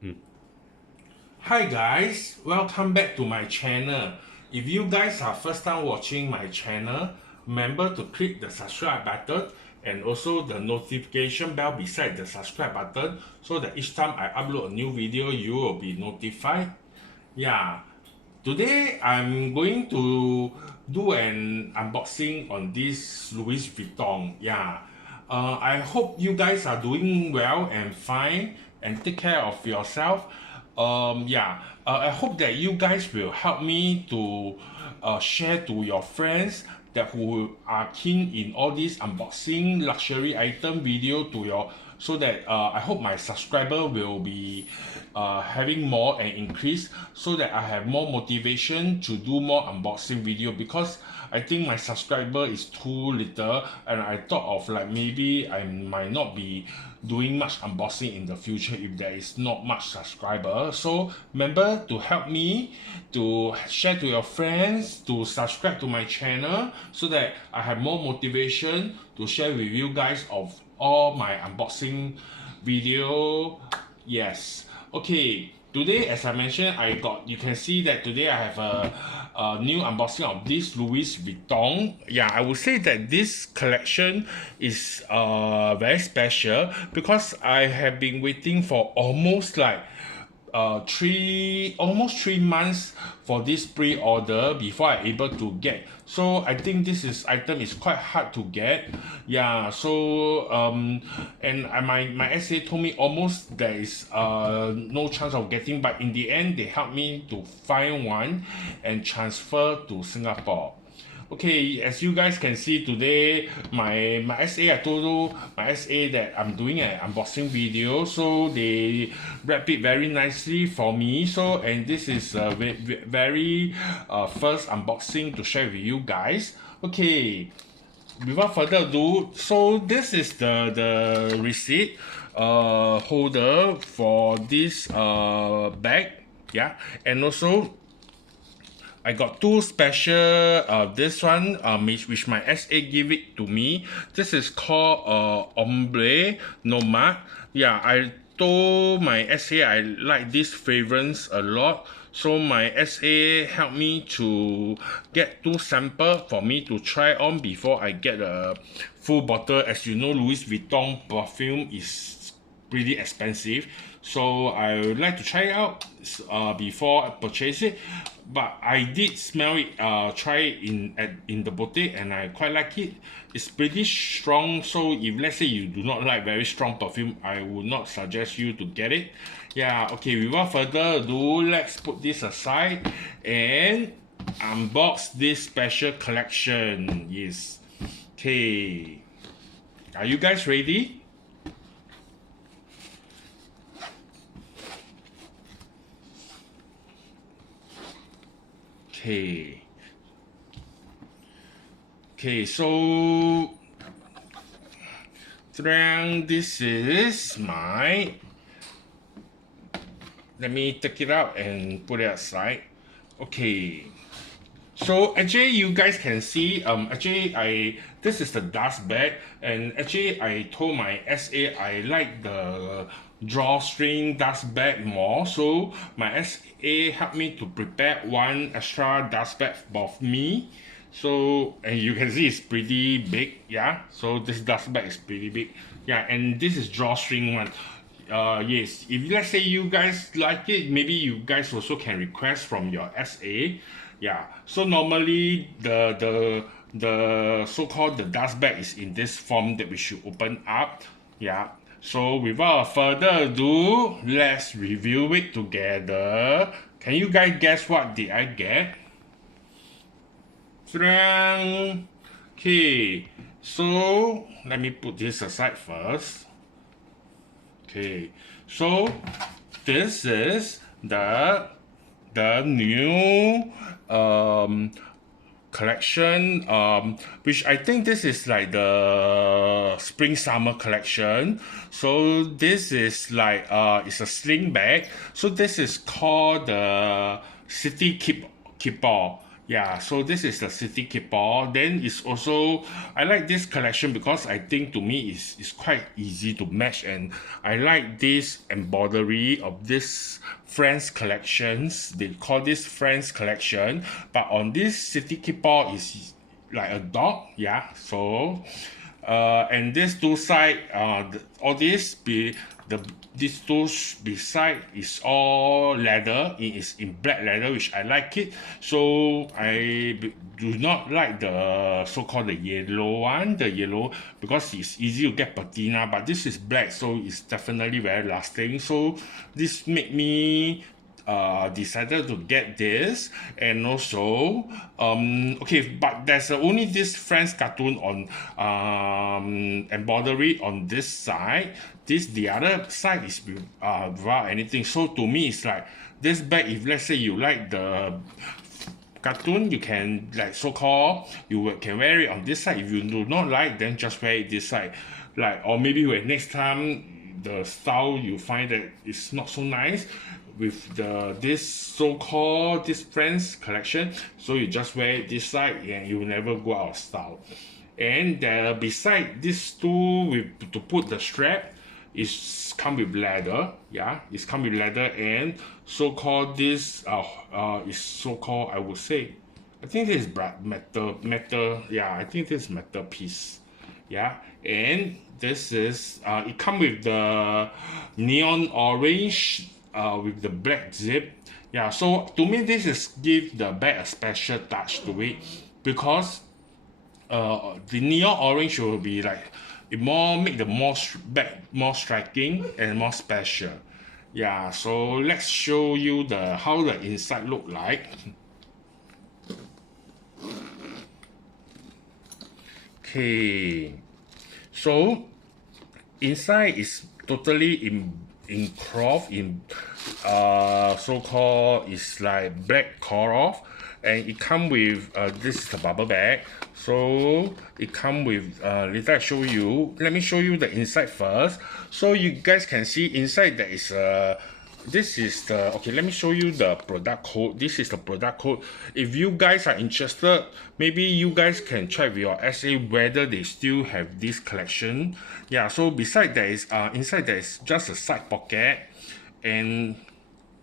Hi guys, welcome back to my channel. If you guys are first time watching my channel, remember to click the subscribe button and also the notification bell beside the subscribe button so that each time I upload a new video you will be notified. Yeah, today I'm going to do an unboxing on this Louis Vuitton. Yeah, I hope you guys are doing well and fine and take care of yourself. I hope that you guys will help me to share to your friends that who are keen in all these unboxing luxury item video to your so that I hope my subscriber will be having more and increase so that I have more motivation to do more unboxing video because I think my subscriber is too little and I thought of like maybe I might not be doing much unboxing in the future if there is not much subscriber. So remember to help me to share to your friends, to subscribe to my channel so that I have more motivation to share with you guys of all my unboxing video. Yes, okay, today as I mentioned you can see that today I have a new unboxing of this Louis Vuitton. Yeah, I would say that this collection is very special because I have been waiting for almost 3 months for this pre-order before I able to get. So I think item is quite hard to get. Yeah, so and my SA told me almost there is no chance of getting, but in the end they helped me to find one and transfer to Singapore. Okay, as you guys can see today, my SA, I told you my SA that I'm doing an unboxing video, so they wrap it very nicely for me. So, and this is a very first unboxing to share with you guys. Okay, without further ado, so this is the receipt holder for this bag. Yeah, and also I got two special this one which my SA give it to me. This is called Ombre Nomad. Yeah, I told my SA I like this fragrance a lot. So my SA helped me to get two sample for me to try on before I get a full bottle. As you know, Louis Vuitton perfume is pretty expensive, so I would like to try it out before I purchase it. But I did smell it, try it in the boutique, and I quite like it. It's pretty strong, so if let's say you do not like very strong perfume, I would not suggest you to get it. Yeah, okay, without further ado, let's put this aside and unbox this special collection. Yes, okay, are you guys ready? Okay. Okay, so this is my. Let me take it out and put it aside. Okay. So actually, you guys can see. This is the dust bag, and actually, I told my SA I like the drawstring dust bag more. So my SA helped me to prepare one extra dust bag for me. So and you can see it's pretty big. Yeah. So this dust bag is pretty big. Yeah, and this is drawstring one. Yes, if let's say you guys like it, maybe you guys also can request from your SA. Yeah, so normally the so-called the dust bag is in this form that we should open up. Yeah, so without further ado, let's review it together. Can you guys guess what did I get? Okay, so let me put this aside first. Okay, so this is the new collection, which I think this is like the spring summer collection. So this is like it's a sling bag. So this is called the Keepall. Yeah, so this is the City Keepall. Then it's also, I like this collection because I think to me it's quite easy to match, and I like this embroidery of this Friends collections. They call this Friends collection, but on this City Keepall is like a dog. Yeah, so and these two side all this be the these two beside is all leather. It is in black leather, which I like it. So do not like the so-called the yellow one, the yellow, because it's easy to get patina, but this is black, so it's definitely very lasting. So this made me decided to get this. And also okay, but there's only this Friends cartoon on embroidery on this side. The other side is without anything. So to me it's like this bag, if let's say you like the cartoon, you can like so-called can wear it on this side. If you do not like, then just wear it this side, like, or maybe when next time the style you find that it's not so nice with this so-called this Friends collection, so you just wear it this side and you will never go out of style. And beside this two with to put the strap is come with leather. Yeah, it's come with leather, and so-called this is so-called, I would say, I think this is metal. Yeah, I think this is metal piece. Yeah, and this is it come with the neon orange with the black zip. Yeah, so to me this is give the bag a special touch to it, because the neon orange will be like it more make the bag more striking and more special. Yeah, so let's show you the how the inside look like. Okay, so inside is totally in cloth, in so-called is like black cloth, and it come with this is the bubble bag. So it come with later I show you. Let me show you the inside first, so you guys can see inside there is a this is the okay, let me show you the product code. This is the product code. If you guys are interested, maybe you guys can check with your SA whether they still have this collection. Yeah, so beside there is inside there is just a side pocket, and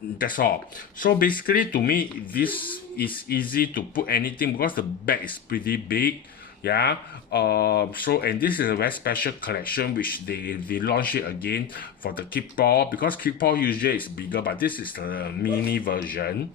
that's all. So basically to me this is easy to put anything because the bag is pretty big. Yeah, so and this is a very special collection which they launch it again for the Keepall, because Keepall usually is bigger, but this is the mini version.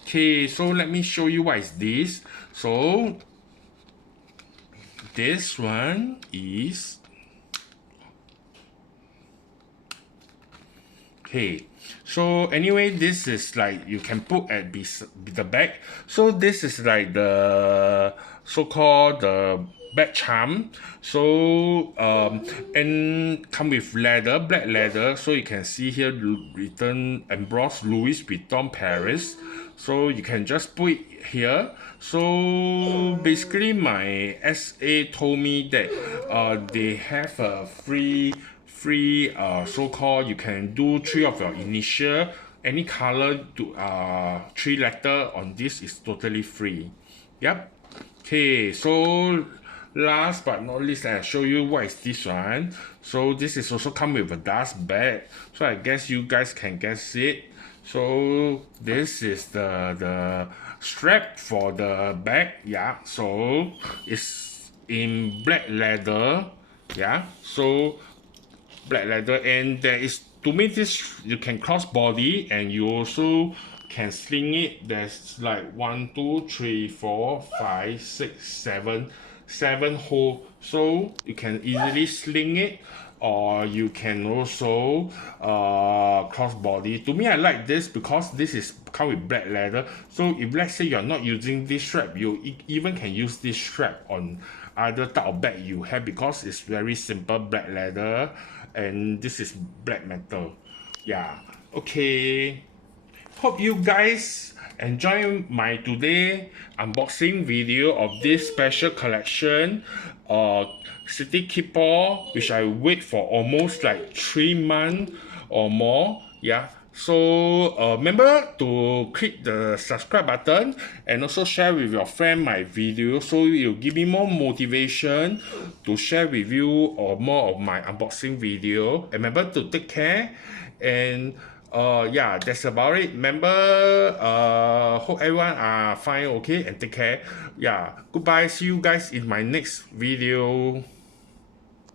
Okay, so let me show you what is this. So this one is okay. So anyway, this is like you can put at the back. So this is like the so-called the back charm. So and come with leather, black leather. So you can see here written embossed Louis Vuitton Paris. So you can just put it here. So basically my SA told me that they have a free so-called you can do 3 of your initial, any color to 3 letter on this is totally free. Yep. Okay, so last but not least, I'll show you what is this one. So this is also come with a dust bag, so I guess you guys can guess it. So this is the strap for the bag. Yeah, so it's in black leather. Yeah, so black leather, and there is, to me this you can cross body and you also can sling it. There's like 1 2 3 4 5 6 7 hole, so you can easily sling it, or you can also cross body. To me I like this because this is come with black leather, so if let's say you're not using this strap, you even can use this strap on other type of bag you have, because it's very simple black leather and this is black metal. Yeah, okay, hope you guys enjoy my today unboxing video of this special collection City Keepall, which I wait for almost like 3 months or more. Yeah, So remember to click the subscribe button and also share with your friend my video, so it'll give me more motivation to share with you or more of my unboxing video. And remember to take care, and yeah, that's about it. Remember, hope everyone are fine, okay, and take care. Yeah, goodbye, see you guys in my next video.